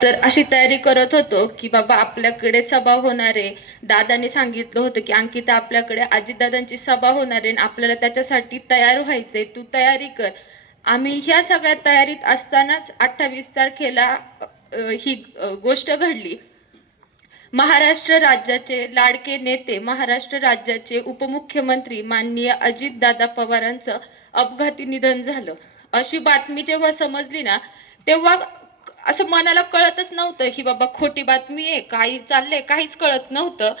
तर अशी तयारी करत होतो की बाबा आपल्याकडे सभा होणार आहे. दादांनी सांगितलं होतं की अंकिता आपल्याकडे अजितदादांची सभा होणार आहे आणि आपल्याला त्याच्यासाठी तयार व्हायचंय, तू तयारी कर. आम्ही ह्या सगळ्या तयारीत असतानाच 28 तारखेला ही गोष्ट घडली. महाराष्ट्र राज्याचे लाडके नेते, महाराष्ट्र राज्याचे उपमुख्यमंत्री माननीय अजितदादा पवारांचं अपघाती निधन झालं. अशी बातमी जेव्हा समजली ना, तेव्हा असं मनाला कळतच नव्हतं की बाबा खोटी बातमी आहे, काही चाललंय, काहीच कळत नव्हतं.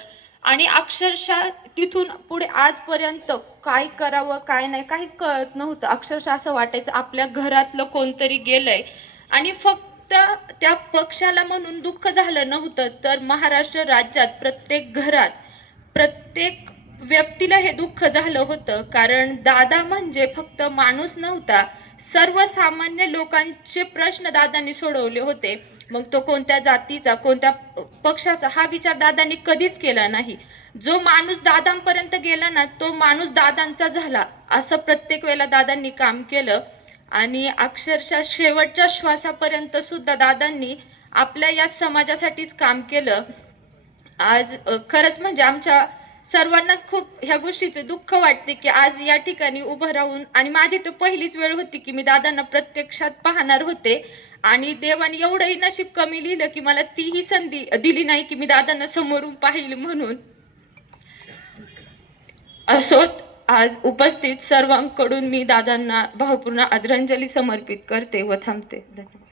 आणि अक्षरशः तिथून पुढे आजपर्यंत काय करावं काय नाही काहीच कळत नव्हतं. अक्षरशः असं वाटायचं आपल्या घरातलं कोणतरी गेलंय. आणि फक्त त्या पक्षाला म्हणून दुःख झालं नव्हतं, तर महाराष्ट्र राज्यात प्रत्येक घरात, प्रत्येक व्यक्तीला हे दुःख झालं होतं. कारण दादा म्हणजे फक्त माणूस नव्हता, सर्वसामान्य लोकांचे प्रश्न दादांनी सोडवले होते. मग तो कोणत्या जातीचा, कोणत्या पक्षाचा हा विचार दादांनी कधीच केला नाही. जो माणूस दादांपर्यंत गेला ना, तो माणूस दादांचा झाला, असं प्रत्येक वेळेला दादांनी काम केलं. आणि अक्षरशः शेवटच्या श्वासापर्यंत सुद्धा दादांनी आपल्या या समाजासाठीच काम केलं. आज खरंच म्हणजे आमच्या सर्वांनाच खूप ह्या गोष्टीचे दुःख वाटते की आज या ठिकाणी उभं राहून, आणि माझी तर पहिलीच वेळ होती की मी दादांना प्रत्यक्षात पाहणार होते. आणि देवाने एवढंही नशीब कमी लिहिलं की मला तीही संधी दिली नाही की मी दादांना समोरून पाहिलं म्हणून. असोत, आज उपस्थित सर्वांकडून मी दादांना भावपूर्ण आदरांजली समर्पित करते व थांबते. धन्यवाद.